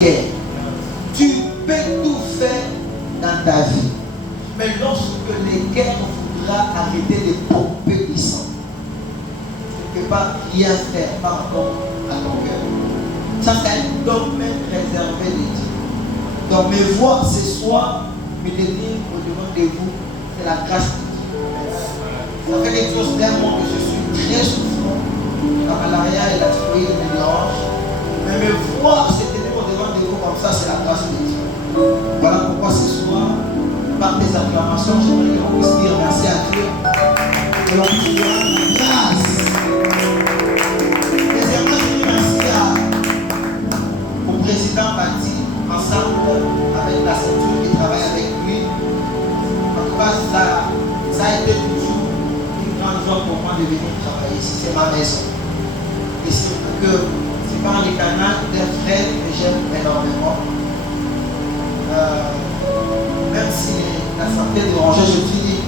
guerre. Tu peux tout faire dans ta vie. Mais lorsque les guerres voudra arrêter de pomper du sang, tu ne peux pas rien faire par rapport à ton cœur. Ça, c'est un domaine réservé de Dieu. Donc, me voir ce soir, me tenir au-devant de vous, c'est la grâce de Dieu. Ça fait quelque chose d'un moment que je suis très souffrant. La malaria et la thyroïde me dérangent. Mais me voir se tenir au-devant de vous comme ça, c'est la grâce de Dieu. Voilà pourquoi ce soir, par des acclamations, j'aimerais que l'on puisse dire merci à Dieu. Que l'on puisse dire grâce. Deuxièmement, je dis merci au président Bati, ensemble avec la ceinture qui travaille avec lui. En tout cas, ça a été toujours une grande joie pour moi de venir travailler ici. C'est ma maison. Et surtout que c'est par les canaux d'un frère que j'aime énormément. Même si la santé dérangeait, je me suis dit,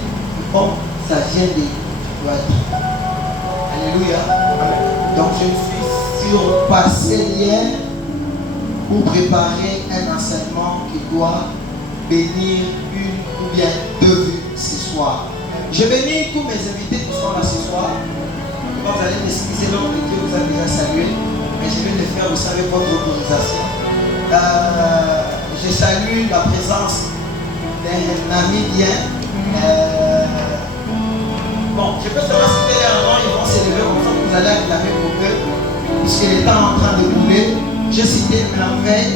bon, ça vient de Guadeloupe. Alléluia. Donc je me suis surpassé hier pour préparer un enseignement qui doit bénir une ou bien deux vues ce soir. Je bénis tous mes invités qui sont là ce soir. Vous allez m'excuser, l'homme de Dieu vous a déjà salué, mais je vais le faire, vous savez, votre autorisation. Je salue la présence d'un ami bien. Bon, je peux seulement citer les noms, ils vont s'élever comme ça, vous allez acclamer pour eux, puisque le temps est en train de couler. Je citais Merveille,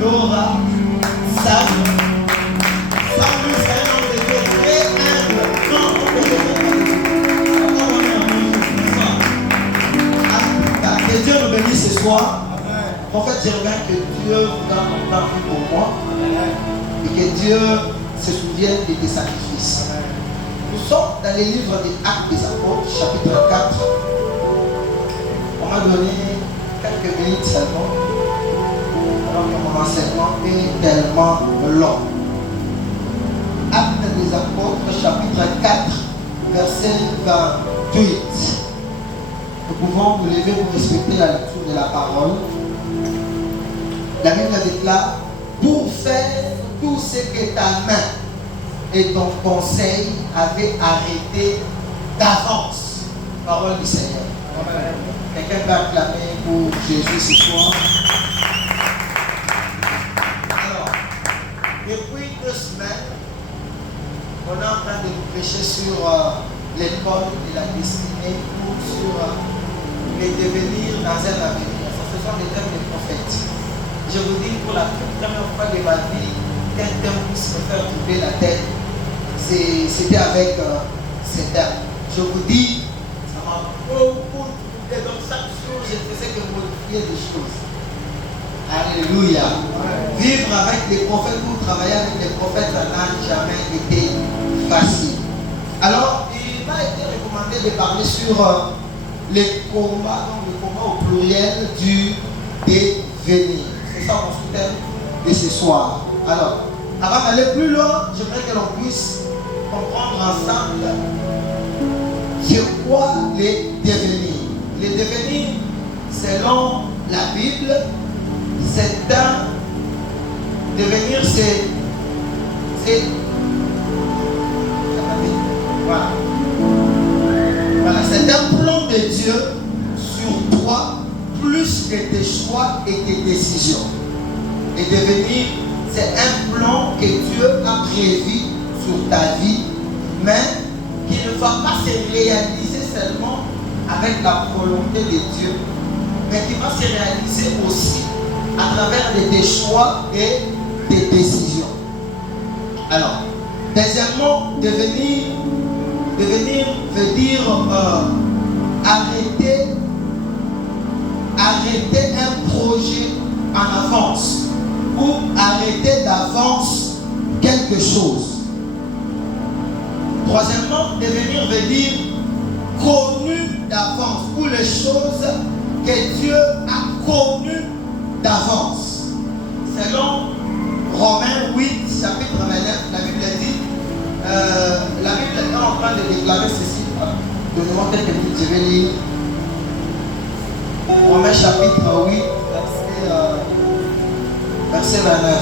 Laura, Sam, Samuel, c'est un homme de Dieu très humble, grand homme de Dieu. Que Dieu nous bénisse ce soir. En fait, j'aimerais que Dieu vous donne un temps pour moi et que Dieu se souvienne de tes sacrifices. Nous sommes dans les livres des Actes des Apôtres, chapitre 4. On m'a donné quelques minutes seulement, alors que mon enseignement est tellement long. Actes des Apôtres, chapitre 4, verset 28. Nous pouvons nous lever pour respecter la lecture de la parole. La Bible déclare, pour faire tout ce que ta main et ton conseil avaient arrêté d'avance. Parole du Seigneur. Amen. Quelqu'un va acclamer pour Jésus ce soir. Alors, depuis 2 semaines, on est en train de nous prêcher sur l'école de la destinée ou sur les devenirs dans un avenir. Ça, ce sont des thèmes des prophètes. Je vous dis pour la première fois de ma vie qu'un thème puisse me faire tourner la tête, c'était avec ces thèmes. Je vous dis, ça m'a beaucoup tourné. Donc chaque jour, je ne faisais que modifier des choses. Alléluia. Vivre avec des prophètes ou travailler avec des prophètes, ça n'a jamais été facile. Alors, il m'a été recommandé de parler sur les combats, donc le combat au pluriel du devenir. C'est ça mon sous-thème de ce soir. Alors, avant d'aller plus loin, j'aimerais que l'on puisse comprendre ensemble sur quoi les devenirs. Les devenirs, selon la Bible, c'est un devenir, voilà, c'est un plan de Dieu sur toi, plus que tes choix et tes décisions. Et devenir, c'est un plan que Dieu a prévu sur ta vie, mais qui ne va pas se réaliser seulement avec la volonté de Dieu, mais qui va se réaliser aussi à travers tes choix et tes décisions. Alors, deuxièmement, devenir veut dire arrêter un projet en avance ou arrêter d'avance quelque chose. Troisièmement, devenir veut dire connu d'avance ou les choses que Dieu a connues d'avance. Selon Romains 8, chapitre 29, la Bible dit, la Bible est en train de déclarer ceci. Donnez-moi quelques minutes, je vais lire. Romains chapitre 8, verset verset 29.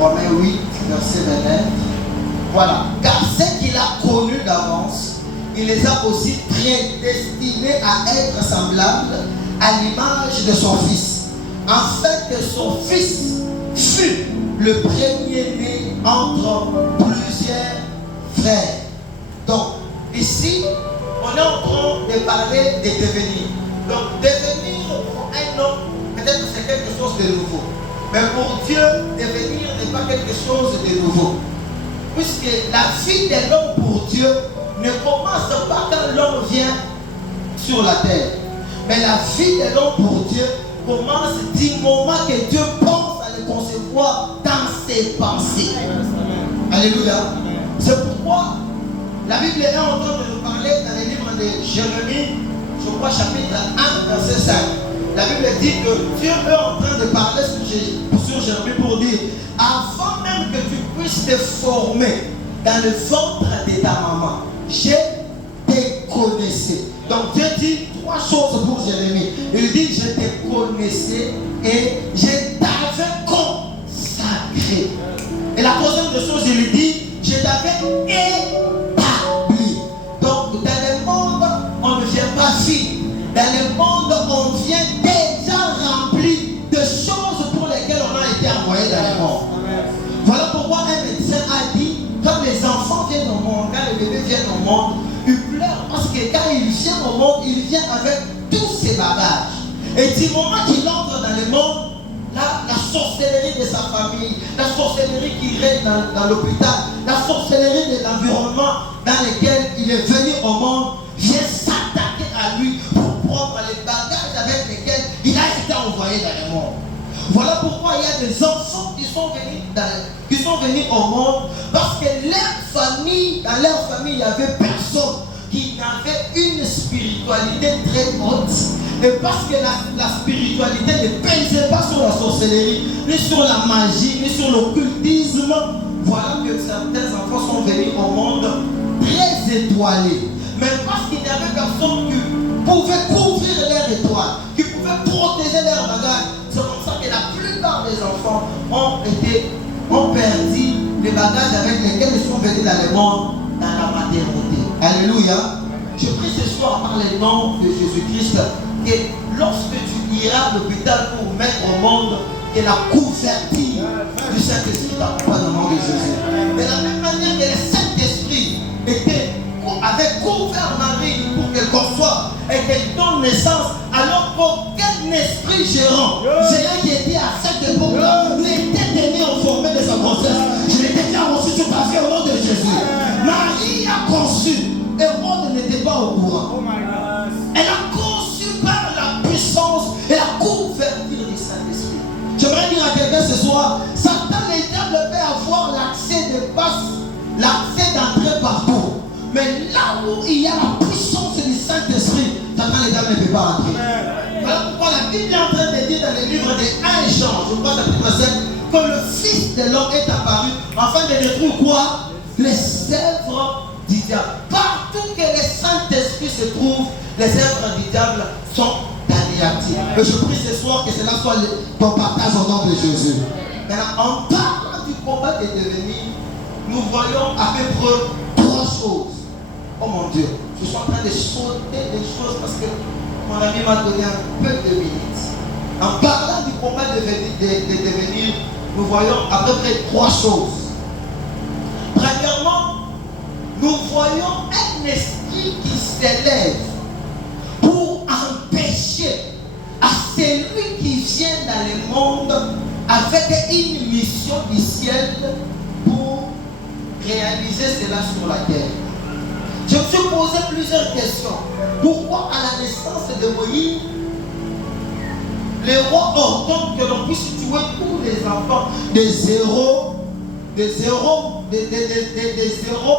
Romains 8, verset 29. Voilà. Car ce qu'il a connus d'avance, il les a aussi prédestinés à être semblables à l'image de son Fils, afin que son Fils fût le premier-né entre plusieurs frères. Donc, ici, on est en train de parler de devenir. Donc, devenir pour un homme, peut-être que c'est quelque chose de nouveau. Mais pour Dieu, devenir n'est pas quelque chose de nouveau. Puisque la vie de l'homme pour Dieu ne commence pas quand l'homme vient sur la terre. Mais la vie de l'homme pour Dieu commence du moment que Dieu pense à le concevoir dans ses pensées. Alléluia. C'est pourquoi la Bible est en train de nous parler dans le livre de Jérémie, je crois chapitre 1, verset 5. La Bible dit que Dieu est en train de parler sur Jérémie pour dire, avant même que tu puisses te former dans le ventre de ta maman, je te connaissais. Donc Dieu dit trois choses pour Jérémie. Il dit, je te connaissais et je t'avais consacré. Et la troisième chose, il dit, je t'avais établi. Donc dans le monde, on ne vient pas fille. Dans le monde, on vient déjà rempli de choses pour lesquelles on a été envoyé dans le monde. Voilà pourquoi un médecin a dit, quand les enfants viennent au monde, quand les bébés viennent au monde, ils pleurent parce que quand il vient au monde, il vient avec tous ses bagages. Et du moment qu'il entre dans le monde, la sorcellerie de sa famille, la sorcellerie qui règne dans l'hôpital, la sorcellerie de l'environnement dans lequel il est venu au monde, vient s'attaquer à lui pour prendre les bagages avec lesquels il a été envoyé dans le monde. Voilà pourquoi il y a des enfants qui sont venus au monde parce que dans leur famille, il n'y avait personne qui avait une spiritualité très haute. Et parce que la spiritualité ne pesait pas sur la sorcellerie, ni sur la magie, ni sur l'occultisme, voilà que certains enfants sont venus au monde très étoilés. Mais parce qu'il n'y avait personne qui pouvait couvrir leur étoile, qui pouvait protéger leur bagage, c'est comme ça que la plupart des enfants ont perdu les bagages avec lesquels ils sont venus dans le monde, dans la maternité. Alléluia. Je prie ce soir par le nom de Jésus-Christ que lorsque tu iras à l'hôpital pour mettre au monde, que la couverture du Saint-Esprit t'accompagne au nom de Jésus. De la même manière que le Saint-Esprit avait couvert Marie pour qu'elle conçoive et qu'elle donne naissance, alors qu'aucun esprit gérant qui était à cette époque-là n'était tenu informé de sa grossesse. Je l'ai déjà reçu sur ta vie au nom de Jésus. Marie a conçu. Hérode n'était pas au courant. Elle a conçu par la puissance et la couverture du Saint-Esprit. J'aimerais dire à quelqu'un ce soir, Satan, le diable peut avoir l'accès de passe, l'accès d'entrer partout. Mais là où il y a la puissance du Saint-Esprit, Satan, le diable ne peut pas entrer. Voilà pourquoi la Bible est en train de dire dans le livre de 1 Jean, je crois chapitre 7, que le Fils de l'homme est apparu afin de détruire quoi? Les œuvres du diable. Partout que le Saint-Esprit se trouve, les œuvres du diable sont anéanties. Et je prie ce soir que cela soit ton partage au nom de Jésus. Maintenant, en parlant du combat de devenir, nous voyons à peu près trois choses. Oh mon Dieu, je suis en train de sauter des choses parce que mon ami m'a donné un peu de minutes. En parlant du combat de devenir, nous voyons à peu près trois choses. Premièrement, nous voyons un esprit qui s'élève pour empêcher à celui qui vient dans le monde avec une mission du ciel pour réaliser cela sur la terre. Je me suis posé plusieurs questions. Pourquoi à la naissance de Moïse, les rois ordonnent que l'on puisse tuer tous les enfants de 0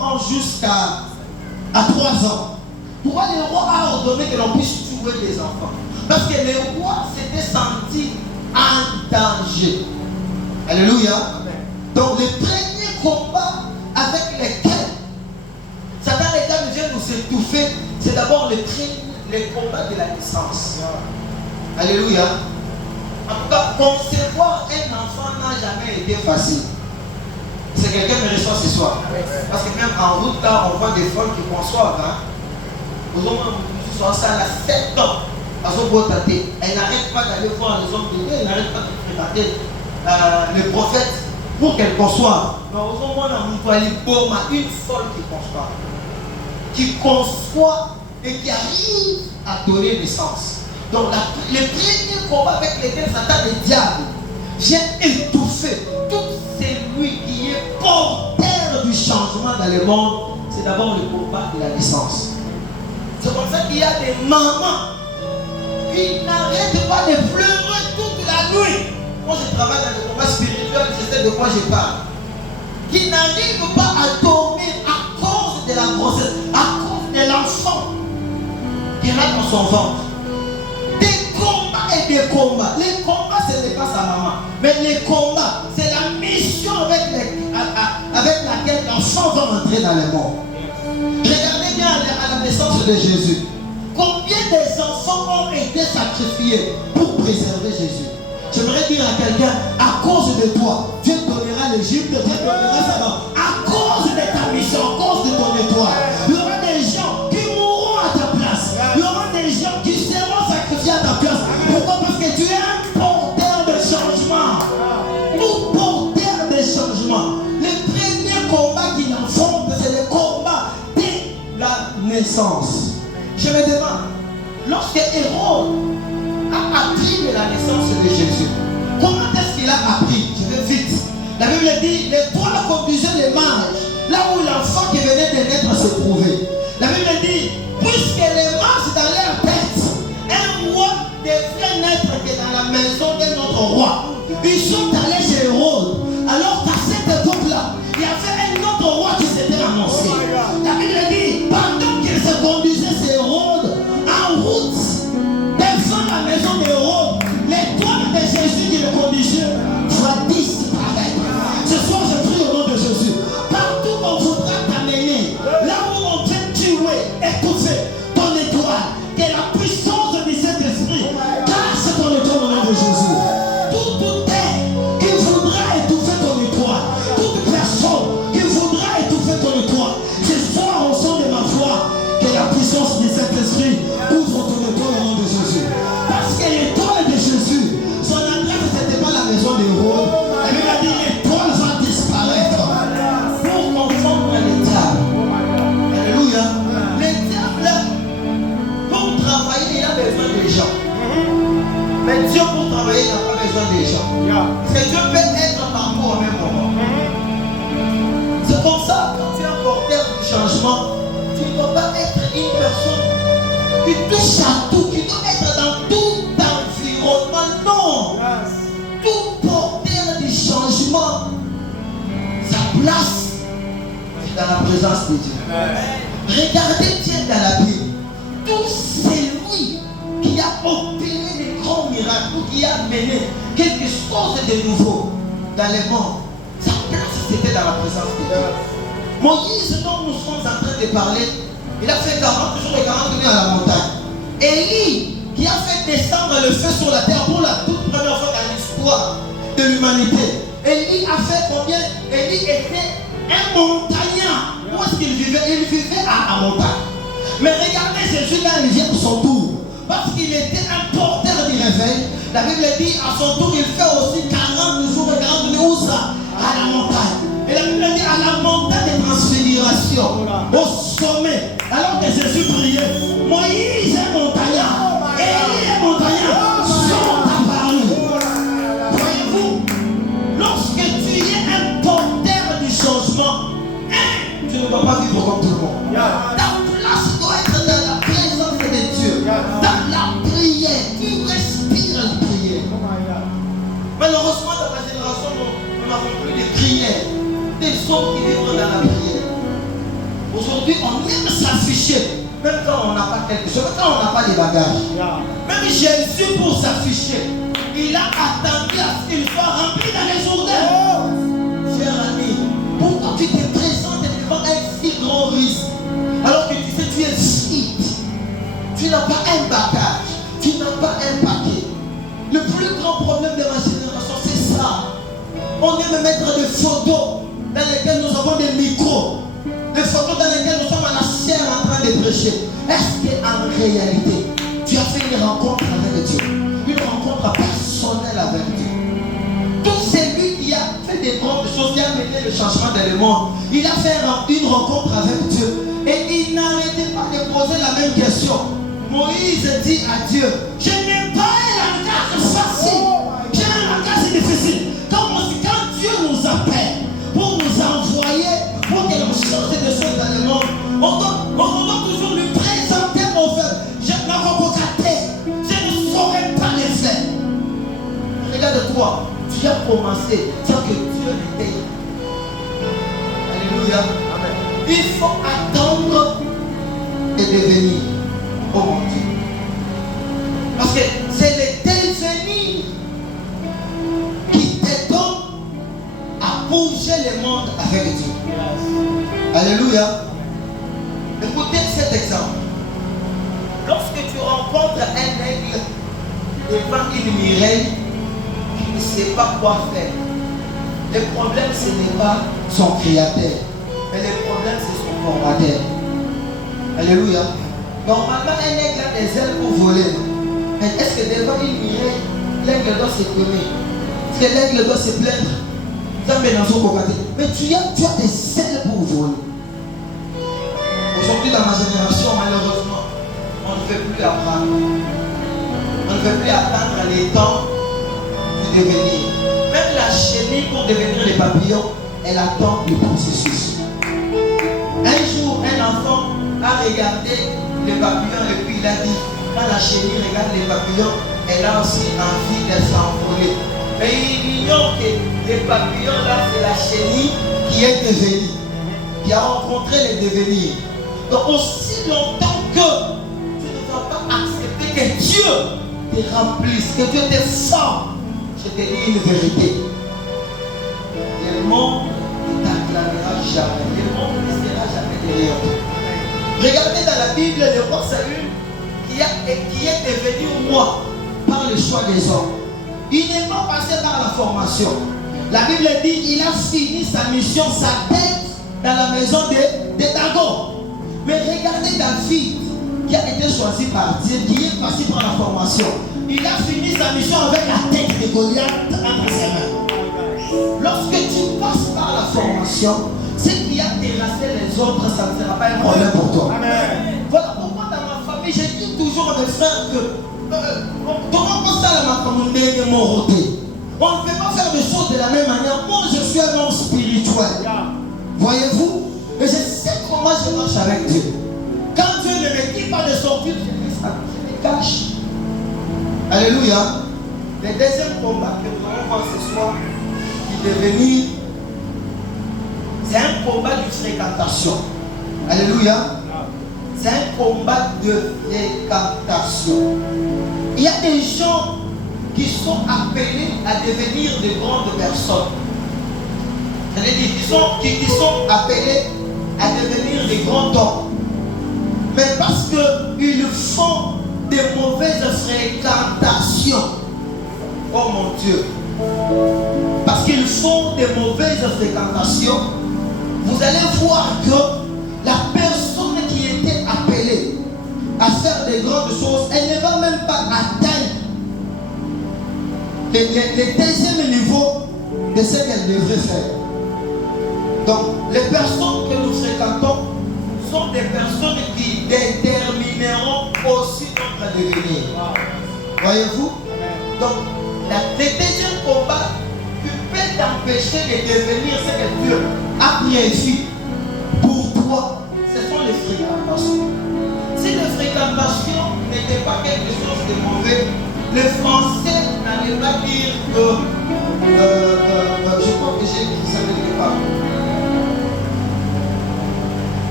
ans jusqu'à 3 ans? Pourquoi les rois a ordonné que l'on puisse tuer les enfants? Parce que les rois s'étaient sentis en danger. Alléluia. Donc les premiers combats avec lesquels Satan et Diable viennent nous étouffer, c'est d'abord les les combats de la naissance. Alléluia. En tout cas, concevoir un enfant n'a jamais été facile. C'est quelqu'un qui me reçoit ce soir. Parce que même en route, là, on voit des folles qui conçoivent. Aux hommes, ça a 7 ans. Elle n'arrête pas d'aller voir les hommes de Dieu, elle n'arrête pas de fréquenter les prophètes pour qu'elle conçoive. Mais aux hommes, on a une folle qui conçoit et qui arrive à donner naissance. Donc, les premiers combats avec lesquels Satan, le diable, vient étouffer tout celui qui est porteur du changement dans le monde, c'est d'abord le combat de la naissance. C'est pour ça qu'il y a des mamans qui n'arrêtent pas de pleurer toute la nuit. Moi, je travaille dans le combat spirituel, je sais de quoi je parle. Qui n'arrivent pas à dormir à cause de la grossesse, à cause de l'enfant qui est là dans son ventre. Des combats et des combats. Les combats, ce n'est pas sa maman. Mais les combats, c'est la mission avec laquelle l'enfant va entrer dans le monde. Regardez bien à la naissance de Jésus. Combien des enfants ont été sacrifiés pour préserver Jésus? J'aimerais dire à quelqu'un, à cause de toi, Dieu donnera l'Égypte, Dieu donnera sa mort. À cause de ta mission, à cause de ton étoile, il y aura des gens qui mourront à ta place. Il y aura des gens qui seront sacrifiés à ta place. Pourquoi? Parce que tu es un porteur de changement. Tout porteur de changement. Le premier combat qu'il affronte, c'est le combat de la naissance. Je me demande, lorsque Hérode a appris de la naissance de Jésus, comment est-ce qu'il a appris? Je vais vite. La Bible dit, les trois conduisaient les mages, là où l'enfant qui venait de naître se trouvait. La Bible dit, puisque les mages dans leur tête, un roi devait naître que dans la maison d'un autre roi. Ils sont allés chez Hérode. Alors qu'à cette époque-là, il y avait un autre roi qui s'était annoncé. La Bible dit, pendant qu'il se conduisait chez Hérode, en route, devant la maison d'Hérode, l'étoile de Jésus qui le conduisait va disparaître. Ce soir, je prie au nom de Jésus. Partout où on voudra t'amener, là où on veut tuer, étouffer ton étoile, que la puissance du Saint-Esprit casse ton étoile au nom de Jésus. Toute terre qui voudra étouffer ton étoile, toute personne qui voudra étouffer ton étoile, ce soir, au son de ma voix, que la puissance du Saint-Esprit ouvre ton étoile au nom de Jésus. Parce que l'étoile de Jésus, son adresse, ce n'était pas la maison d'Hérode. Elle lui a dit, l'étoile va disparaître pour confondre le diable. Alléluia. Le diable, pour travailler, il a besoin des gens. Mais Dieu, pour travailler, il n'a pas besoin des gens. Parce que Dieu peut être partout au même moment. C'est comme ça, quand tu es un porteur du changement, tu ne dois pas être une personne qui touche à tout, qui doit être dans tout environnement. Non! Tout porteur du changement, sa place, c'est dans la présence de Dieu. Regardez bien dans la Bible. Tout celui qui a opéré des grands miracles, ou qui a mené quelque chose de nouveau dans le monde, sa place c'était dans la présence de Dieu. Moïse, dont nous sommes en train de parler, il a fait 40 jours et 40 nuits à la montagne. Élie, qui a fait descendre le feu sur la terre pour la toute première fois dans l'histoire de l'humanité. Élie a fait combien? Élie était un montagnard. Où est-ce qu'il vivait? Il vivait à la montagne. Mais regardez Jésus là, il vient pour son tour. Parce qu'il était un porteur du réveil. La Bible dit, à son tour, il fait aussi 40 jours et 40 nuits. Où ça? À la montagne. Et la Bible dit, à la montagne de transfiguration, au sommet. Alors que Jésus priait, Moïse est montagnard, Élie est montagnard, sont apparus. Voyez-vous, lorsque tu es un porteur du changement, tu ne dois pas vivre comme tout le monde. Ta place doit être dans la présence de Dieu, dans la prière. Tu respires la prière. Malheureusement, dans ma génération, nous n'avons plus de prières, des hommes qui vivent dans la prière. Aujourd'hui, on aime s'afficher, même quand on n'a pas quelque chose, même quand on n'a pas de bagages. Même Jésus, pour s'afficher, il a attendu à ce qu'il soit rempli dans les jourdains. Cher ami, pourquoi tu te présentes devant un si grand risque, alors que tu sais tu es vide, Tu n'as pas un bagage. Tu n'as pas un paquet. Le plus grand problème de ma génération, c'est ça. On aime mettre des photos dans lesquelles nous avons des micros. Des photos dans lesquelles nous sommes à la chair en train de prêcher. Est-ce qu'en réalité, tu as fait une rencontre avec Dieu? Une rencontre personnelle avec Dieu. Tout celui qui a fait des grandes choses, qui a mené le changement dans le monde, il a fait une rencontre avec Dieu. Et il n'arrêtait pas de poser la même question. Moïse dit à Dieu, je n'ai pas un langage facile. J'ai un langage difficile. Quand Dieu nous appelle pour nous envoyer, pour que l'on change de choses dans le monde, on doit toujours lui présenter mon fait. Je n'ai pas je ne saurais pas les faire. Regarde-toi, tu as commencé sans que Dieu n'était. Alléluia. Amen. Il faut attendre et devenir. Oh mon Dieu. Parce que c'est le devenir qui te donne à bouger le monde avec Dieu. Yes. Alléluia. Écoutez cet exemple. Lorsque tu rencontres un aigle devant une mireille qui ne sait pas quoi faire, le problème ce n'est pas son créateur, mais le problème c'est son formateur. Alléluia. Normalement, un aigle a des ailes pour voler. Mais est-ce que devant une mireille, l'aigle doit se plaindre? Est-ce que l'aigle doit se plaindre? Mais tu as des ailes pour voler. Aujourd'hui, dans ma génération, malheureusement, on ne fait plus apprendre. On ne fait plus attendre les temps de devenir. Même la chenille pour devenir les papillons, elle attend le processus. Un jour, un enfant a regardé les papillons et puis il a dit, quand la chenille regarde les papillons, elle a aussi envie de s'envoler. Mais il ignore que les papillons là, c'est la chenille qui est devenue, qui a rencontré les devenirs. Donc aussi longtemps que tu ne vas pas accepter que Dieu te remplisse, que Dieu te forme, je te dis une vérité. Le monde ne t'acclamera jamais. Le monde ne sera jamais derrière toi. Regardez dans la Bible le roi Saül qui est devenu roi par le choix des hommes. Il n'est pas passé par la formation. La Bible dit qu'il a fini sa mission, sa tête dans la maison de Dagon. Mais regardez David qui a été choisi par Dieu, qui est passé par la formation. Il a fini sa mission avec la tête de Goliath entre ses mains. Lorsque tu passes par la formation, ce qui a terrassé les autres, ça ne sera pas un problème pour toi. Amen. Voilà pourquoi dans ma famille, j'ai dit toujours à mes frères que comment on ça la communauté de Moroté. On ne peut pas faire des choses de la même manière. Moi, je suis un homme spirituel. Voyez-vous? Et je sais comment je marche avec Dieu. Quand Dieu ne me dit pas de sortir, je me cache. Alléluia. Le deuxième combat que nous allons voir ce soir, qui est devenu, c'est un combat de fréquentation. Alléluia. C'est un combat de fréquentation. Il y a des gens qui sont appelés à devenir de grandes personnes. C'est-à-dire qui sont appelés à devenir des grands hommes. Mais parce qu'ils font de mauvaises fréquentations. Oh mon Dieu. Parce qu'ils font de mauvaises fréquentations, vous allez voir que la personne qui était appelée à faire des grandes choses, elle ne va même pas atteindre le deuxième niveau de ce qu'elle devrait faire. Donc, les personnes que nous fréquentons sont des personnes qui détermineront aussi notre devenir. Voyez-vous? Donc, le deuxième combat qui peut t'empêcher de devenir ce que Dieu a prévu pour toi, ce sont les fréquentations. Si les fréquentations n'étaient pas quelque chose de mauvais, le français n'allait pas dire que je crois que j'ai dit ça quelque part.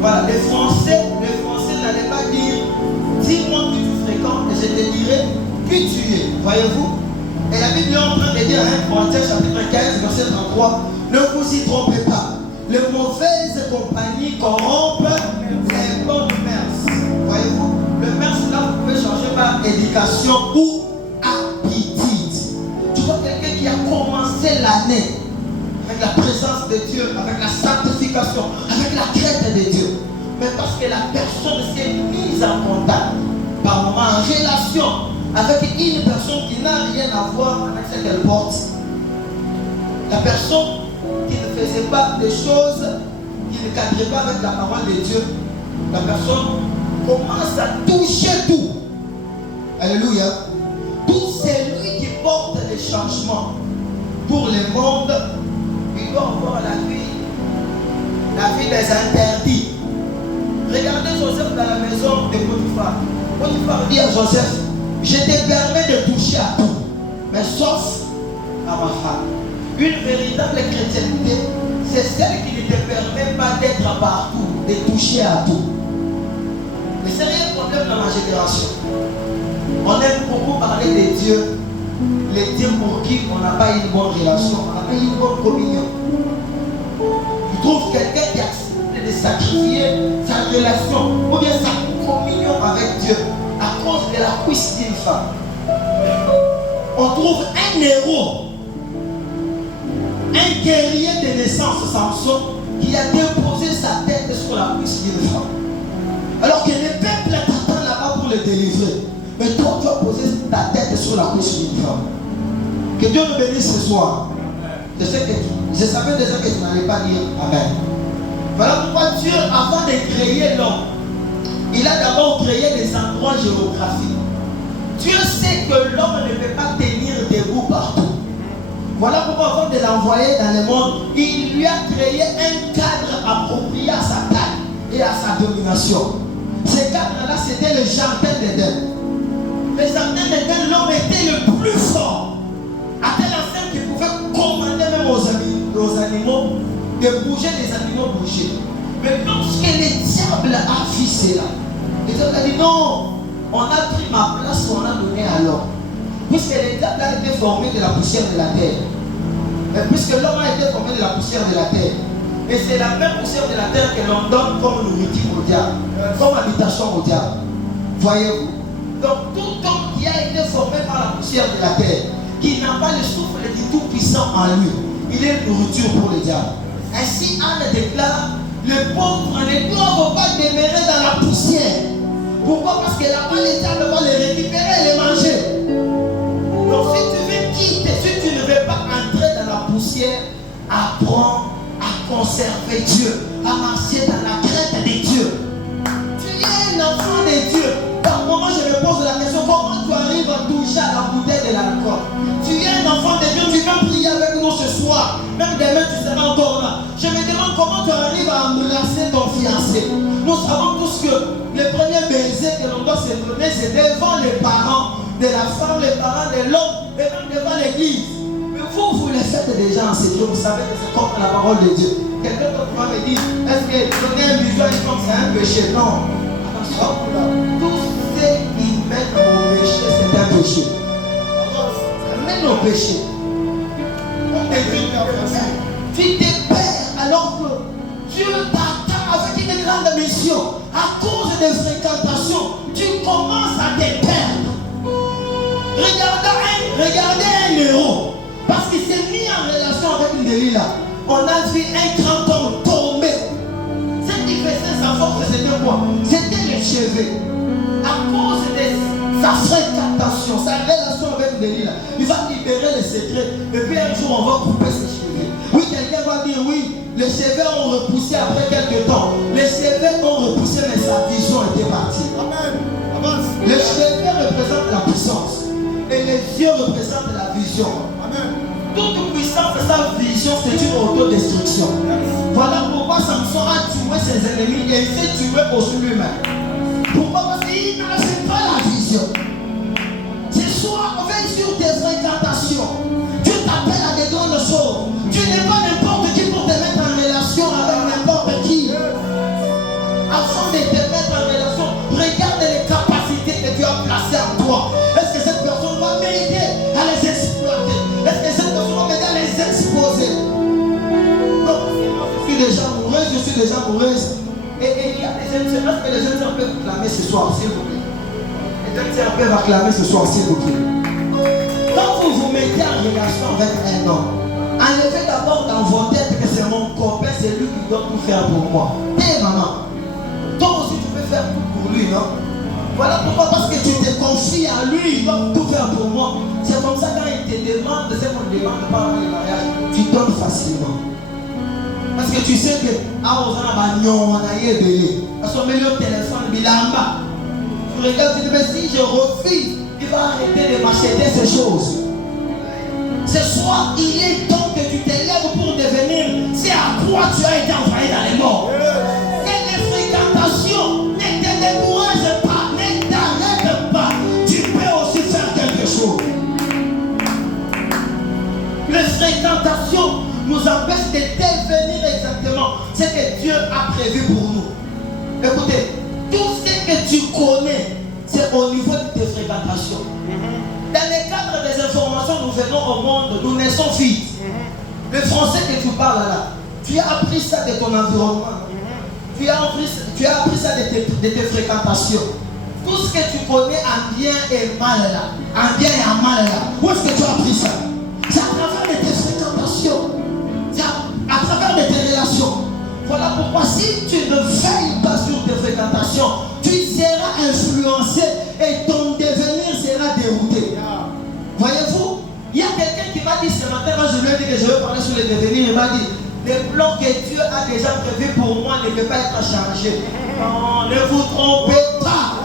Voilà, les Français n'allaient pas dire dis-moi que tu fréquentes et je te dirai qui tu es. Voyez-vous? Et la Bible est en train de dire à 1 Corinthiens chapitre 15, verset 33, ne vous y trompez pas. Les mauvaises compagnies corrompent les sanctification ou habitude. Tu vois quelqu'un qui a commencé l'année avec la présence de Dieu, avec la sanctification, avec la crainte de Dieu. Mais parce que la personne s'est mise en contact, par moment, en relation avec une personne qui n'a rien à voir avec ce qu'elle porte. La personne qui ne faisait pas des choses, qui ne cadrait pas avec la parole de Dieu, la personne commence à toucher tout. Alléluia. Tout celui qui porte les changements pour le monde, il doit avoir la vie des interdits. Regardez Joseph dans la maison de Potiphar. Potiphar dit à Joseph, je te permets de toucher à tout, mais sauf à ma femme. Une véritable chrétienté, c'est celle qui ne te permet pas d'être partout, de toucher à tout. Le sérieux problème dans ma génération, on aime beaucoup parler de Dieu, les dieux pour qui on n'a pas une bonne relation, on n'a pas une bonne communion. Tu trouves quelqu'un qui accepte de sacrifier sa relation ou bien sa communion avec Dieu à cause de la cuisse d'une femme. On trouve un héros, un guerrier de naissance, Samson, qui a déposé sa tête sur la cuisse d'une femme. Alors que le peuple t'attend là-bas pour le délivrer. Mais toi, tu as posé ta tête sur la cuisse d'une femme. Que Dieu nous bénisse ce soir. Je savais déjà que tu n'allais pas dire Amen. Voilà pourquoi Dieu, avant de créer l'homme, il a d'abord créé des endroits géographiques. Dieu sait que l'homme ne peut pas tenir debout partout. Voilà pourquoi avant de l'envoyer dans le monde, il lui a créé un cadre approprié à sa taille et à sa domination. Ce cadre-là, c'était le jardin d'Éden. Le jardin d'Éden, l'homme était le plus fort. À tel enseigne qu'il pouvait commander même aux animaux de bouger, les animaux bouger. Mais lorsque le diable a vu cela, le diable a dit non, on a pris ma place, on a donné à l'homme. Puisque le diable a été formé de la poussière de la terre. Mais puisque l'homme a été formé de la poussière de la terre, et c'est la même poussière de la terre que l'on donne comme nourriture au diable, comme habitation au diable. Voyez-vous? Donc tout homme qui a été formé par la poussière de la terre, qui n'a pas le souffle du Tout-Puissant en lui, il est nourriture pour le diable. Ainsi Anne déclare, les pauvres ne doivent pas demeurer dans la poussière. Pourquoi? Parce que là-bas le diable va les récupérer et les manger. Donc si tu veux quitter, si tu ne veux pas entrer dans la poussière, apprends à conserver Dieu, à marcher dans la crainte de Dieu. Tu es un enfant de Dieu. Par moment, je me pose la question, comment tu arrives à toucher à la bouteille de l'alcool? Tu es un enfant de Dieu, tu viens prier avec nous ce soir. Même demain, tu seras encore là. Je me demande comment tu arrives à embrasser ton fiancé. Nous savons tous que le premier baiser que l'on doit se donner, c'est devant les parents de la femme, les parents de l'homme, et même devant l'église. Mais vous le faites déjà en secret, vous savez que c'est contre la parole de Dieu. Quelqu'un d'autre me dit, est-ce que donner un bisou à une femme, c'est un péché? Non. Attention, tout ce qui mène au péché, c'est un péché. Ça mène au péché. Tu te perds alors que Dieu t'attend avec une grande mission. À cause des fréquentations, tu commences à te perdre. Regardez un héros. Parce qu'il s'est mis en relation avec une Delilah. On a vu un grand homme tomber. Ce qui faisait sa force, c'était quoi? C'était les cheveux. À cause de sa fréquentation, sa relation avec Delilah, il va libérer les secrets. Et puis un jour, on va couper ses cheveux. Oui, quelqu'un va dire oui, les cheveux ont repoussé après quelques temps. Les cheveux ont repoussé, mais sa vision était partie. Amen. Avance. Les cheveux représentent la puissance. Et les yeux représentent la vision. Amen. Toute puissance de sa vision, c'est une autodestruction. Voilà pourquoi Samson a tué ses ennemis et il s'est tué aussi lui-même. Pourquoi? Parce qu'il n'avait pas la vision. Ce soir, veille sur tes fréquentations. Dieu t'appelle à des grandes choses. Tu n'es pas n'importe qui pour te mettre en relation avec n'importe qui. Afin de te mettre en relation, regarde les capacités que Dieu a placées en toi. Est-ce que cette personne va m'aider à les exploiter? Est-ce que cette personne va m'aider à les exposer? Non, je suis déjà amoureuse. Et il y a des jeunes, est-ce que les jeunes peuvent clamer ce soir, s'il vous plaît? Quelqu'un peut acclamer ce soir, s'il vous plaît. Quand vous vous mettez en relation avec un homme, enlevez d'abord dans vos têtes que c'est mon copain, c'est lui qui doit tout faire pour moi. Hé maman, toi aussi tu peux faire tout pour lui, non? Voilà pourquoi, parce que tu te confies à lui, il doit tout faire pour moi. C'est comme ça quand il te demande, c'est qu'on ne demande pas le mariage, tu donnes facilement. Parce que tu sais que, à son meilleur téléphone, bilamba. Tu regardes, tu dis, mais si je refuse, il va arrêter de m'acheter ces choses. Ce soir, il est temps que tu t'élèves pour devenir. C'est à quoi tu as été envoyé dans les morts. Et les fréquentations ne te découragent pas, ne t'arrêtent pas. Tu peux aussi faire quelque chose. Les fréquentations nous empêchent de devenir exactement ce que Dieu a prévu pour nous. Écoutez, tout ce que tu connais, c'est au niveau de tes fréquentations. Dans le cadre des informations, nous venons au monde, nous naissons filles. Le français que tu parles là, tu as appris ça de ton environnement. Tu as appris ça de tes fréquentations. Tout ce que tu connais en bien et mal là, en bien et en mal là, où est-ce que tu as appris ça? C'est à travers de tes fréquentations, c'est à travers de tes relations. Voilà pourquoi si tu ne veilles pas sur tes fréquentations, tu seras influencé et ton devenir sera dérouté. Voyez-vous, il y a quelqu'un qui m'a dit ce matin, quand je lui ai dit que je vais parler sur le devenir, il m'a dit, les plans que Dieu a déjà prévus pour moi ne peuvent pas être changés. Non, ne vous trompez pas.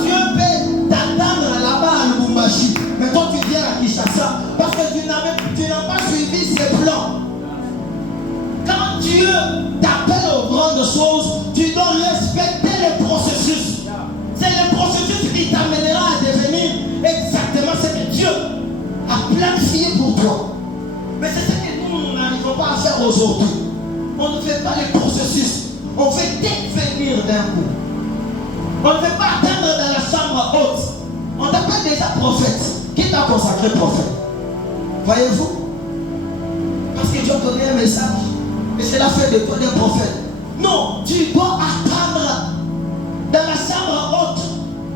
Dieu peut t'attendre là-bas à Lubumbashi, mais toi tu viens à Kinshasa parce que tu n'as pas suivi ses plans. Quand Dieu t'appelle aux grandes choses, tu dois respecter le processus. C'est le processus qui t'amènera à devenir exactement ce que Dieu a planifié pour toi. Mais c'est ce que nous n'arrivons pas à faire aujourd'hui. On ne fait pas le processus. On veut devenir d'un coup. On ne veut pas atteindre dans la chambre haute. On t'appelle déjà prophète. Qui t'a consacré prophète? Voyez-vous? Parce que Dieu a donné un message. Et cela fait de toi un prophète. Non, tu dois attendre dans la chambre haute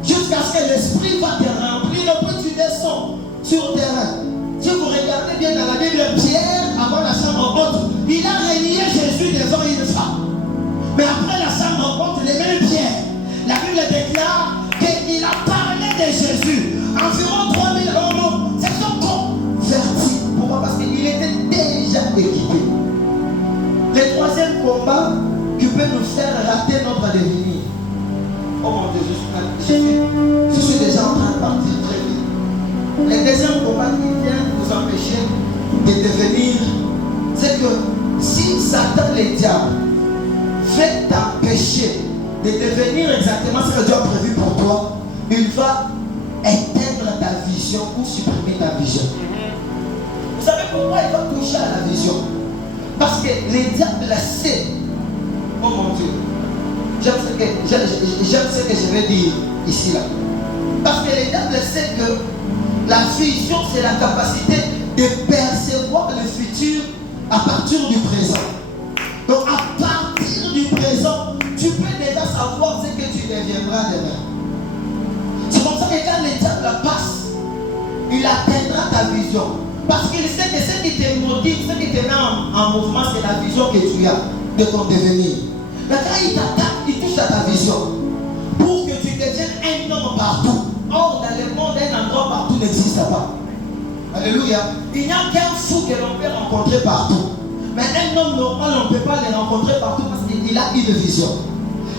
jusqu'à ce que l'esprit va te remplir. Et puis tu descends sur le terrain. Si vous regardez bien dans la Bible, Pierre, avant la chambre haute, il a régné Jésus devant une femme. Mais après la chambre haute, les mêmes Pierre, la Bible déclare qu'il a parlé de Jésus. Environ 3000 hommes se sont convertis. Pourquoi? Parce qu'il était déjà équipé. Le troisième combat qui peut nous faire rater notre devenir. Oh mon Dieu, je suis déjà en train de partir très vite. Le deuxième combat qui vient nous empêcher de devenir, c'est que si Satan le diable fait t'empêcher de devenir exactement ce que Dieu a prévu pour toi, il va éteindre ta vision ou supprimer ta vision. Vous savez pourquoi il va toucher à la vision? Parce que les diables sait. Oh mon Dieu. J'aime ce que je vais dire ici là. Parce que les diables sait que la vision c'est la capacité de percevoir le futur à partir du présent. Donc à partir du présent, tu peux déjà savoir ce que tu deviendras demain. C'est comme ça que quand le diable passe, il atteindra ta vision. Parce qu'il sait que ce qui te motive, ce qui te met en mouvement, c'est la vision que tu as de ton devenir. Mais quand il t'attaque, il touche à ta vision. Pour que tu deviennes un homme partout. Or, dans le monde, un endroit partout n'existe pas. Alléluia. Il n'y a qu'un fou que l'on peut rencontrer partout. Mais un homme normal, on ne peut pas le rencontrer partout parce qu'il a une vision.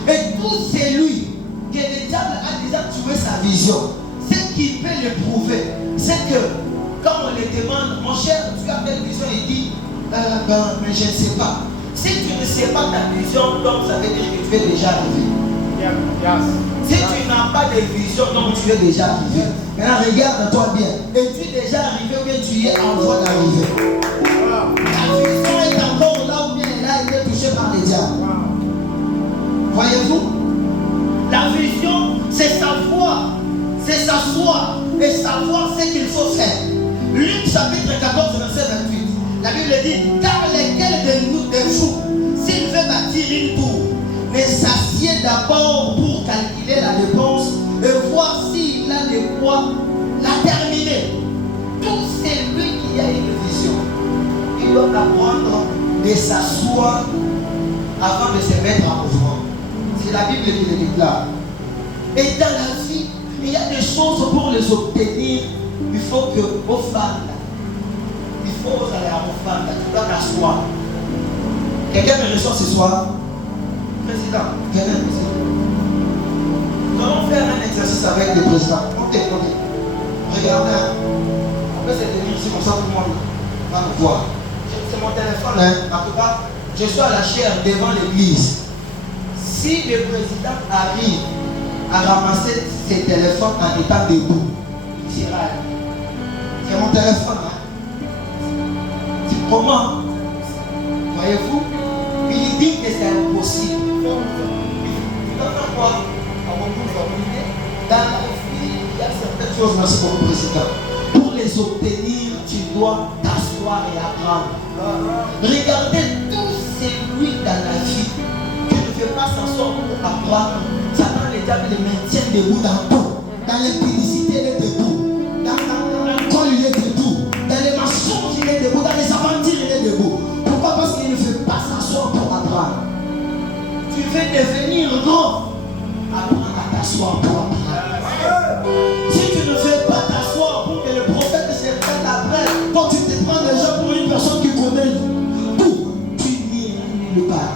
Et tout celui que le diable a déjà trouvé sa vision, ce qui peut le prouver, c'est que quand on le demande, mon cher, tu as quelle vision? Il dit, mais je ne sais pas. Si tu ne sais pas ta vision, donc ça veut dire que tu es déjà arrivé. Si tu n'as pas de vision, donc tu es déjà arrivé. Maintenant, regarde-toi bien. Es-tu déjà arrivé ou bien tu es en voie d'arriver? La vision est encore là ou bien elle a été touchée par les diables. Voyez-vous? La vision, c'est savoir. C'est s'asseoir et savoir ce qu'il faut faire. Luc chapitre 14, verset 28. La Bible dit, car lesquels de vous, s'il veut bâtir une tour, ne s'assied d'abord pour calculer la dépense et voir s'il quoi? La terminer. Tout celui qui a une vision, il doit apprendre de s'asseoir avant de se mettre en mouvement. C'est la Bible qui le déclare. Et dans la vie, il y a des choses pour les obtenir. Il faut que vos femmes, il faut aller à vos femmes, tu dois t'asseoir. Quelqu'un me reçoit ce soir? Président, quelqu'un me reçoit. Nous allons faire un exercice avec le président. Montez. Regardez. On peut se tenir ici comme ça, tout le monde va nous voir. C'est mon téléphone, hein. En tout cas, je suis à la chaire devant l'église. Si le président arrive à ramasser ses téléphones en étant debout, il sera. C'est mon téléphone, hein. C'est comment? Voyez-vous? Il dit que c'est impossible. Il va faire quoi? Dans la vie, il y a certaines choses, merci beaucoup, président. Pour les obtenir, tu dois t'asseoir et apprendre. Regardez tout celui dans la vie qui ne fait pas s'asseoir pour apprendre. Satan, le diable, le maintient debout dans tout. Dans l'impudicité, il est debout. Dans l'alcool, il est debout. Dans les mensonges, il est debout. Dans les aventures, il est debout. Pourquoi? Parce qu'il ne fait pas s'asseoir pour apprendre. Tu veux devenir grand, apprends à t'asseoir pour apprendre. Si tu ne fais pas t'asseoir pour que le prophète se prenne après, quand tu te prends déjà pour une personne qui connaît tout, tu n'iras nulle part.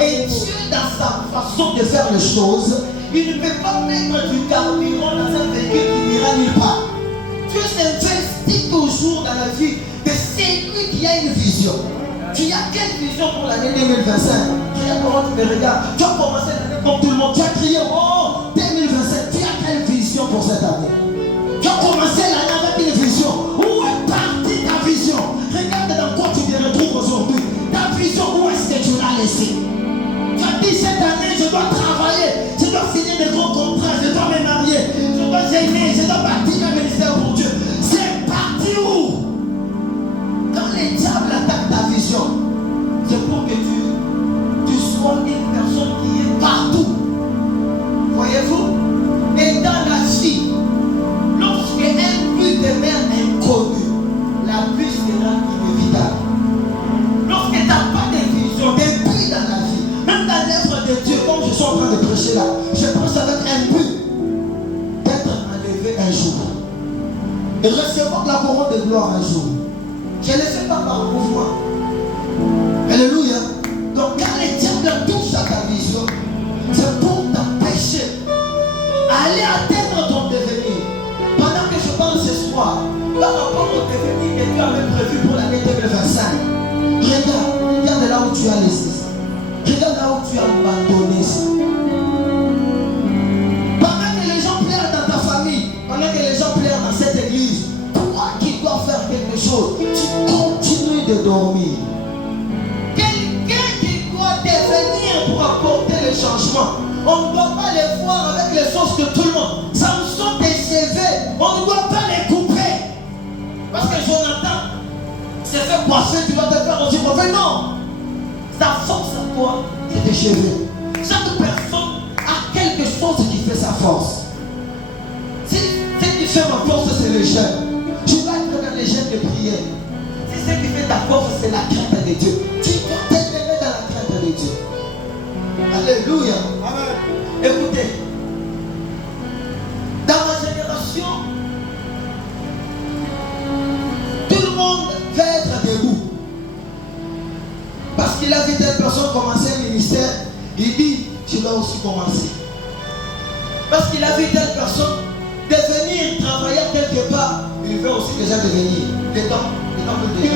Et Dieu, dans sa façon de faire les choses, il ne peut pas mettre du carburant dans un véhicule qui n'ira nulle part. Dieu s'investit toujours dans la vie de celui qui a une vision. Tu as quelle vision pour l'année 2025? Regarde comment tu me regardes. Tu as commencé l'année comme tout le monde. Tu as crié, oh, 2027. Tu as quelle vision pour cette année? Tu as commencé l'année avec une vision. Où est partie ta vision? Regarde dans quoi tu te retrouves aujourd'hui. Ta vision, où est-ce que tu l'as laissée? Tu as dit cette année, je dois travailler. Je dois signer des gros contrats. Je dois me marier. Je dois gêner. Je dois bâtir un ministère pour Dieu. C'est parti où? Quand les diables attaquent ta vision, c'est pour que tu sois une personne qui est partout. Voyez-vous? Et dans la vie, lorsque un but demeure inconnu, la vie sera inévitable. Lorsque tu n'as pas de vision, de but dans la vie, même dans l'œuvre de Dieu, comme je suis en train de prêcher là, je pense avec un but d'être enlevé un jour et recevoir la couronne de gloire un jour. Je ne le fais pas par mouvement. Alléluia. Donc quand les diables touchent à ta vision, c'est pour t'empêcher d'aller atteindre ton devenir. Pendant que je parle ce soir, par rapport au devenir que Dieu avait prévu pour l'année 2025, regarde là où tu as laissé ça. Regarde là où tu as abandonné ça. Pendant que les gens pleurent dans ta famille, pendant que les gens pleurent dans cette église, toi qui dois faire quelque chose, tu continues de dormir. Quelqu'un qui doit devenir pour apporter le changement, on ne doit pas les voir avec les choses de tout le monde. Samson, tes CV, on ne doit pas les couper. Parce que Jonathan s'est fait poisser, tu vas te faire aussi mauvais. Non. Sa force à toi, c'est tes cheveux. Chaque personne a quelque chose qui fait sa force. Si ce qui fait ma force, c'est le jeûne. Tu vas être dans les jeûnes de prière. Si ce qui fait ta force, c'est la crainte de Dieu. Tu dois t'élever dans la crainte de Dieu. Alléluia. Amen. Écoutez, dans ma génération, tout le monde va être debout. Parce qu'il a vu telle personne commencer un ministère, il dit, je dois aussi commencer. Parce qu'il a vu telle personne devenir travailler quelque part, il veut aussi déjà devenir. Le temps peut déjà.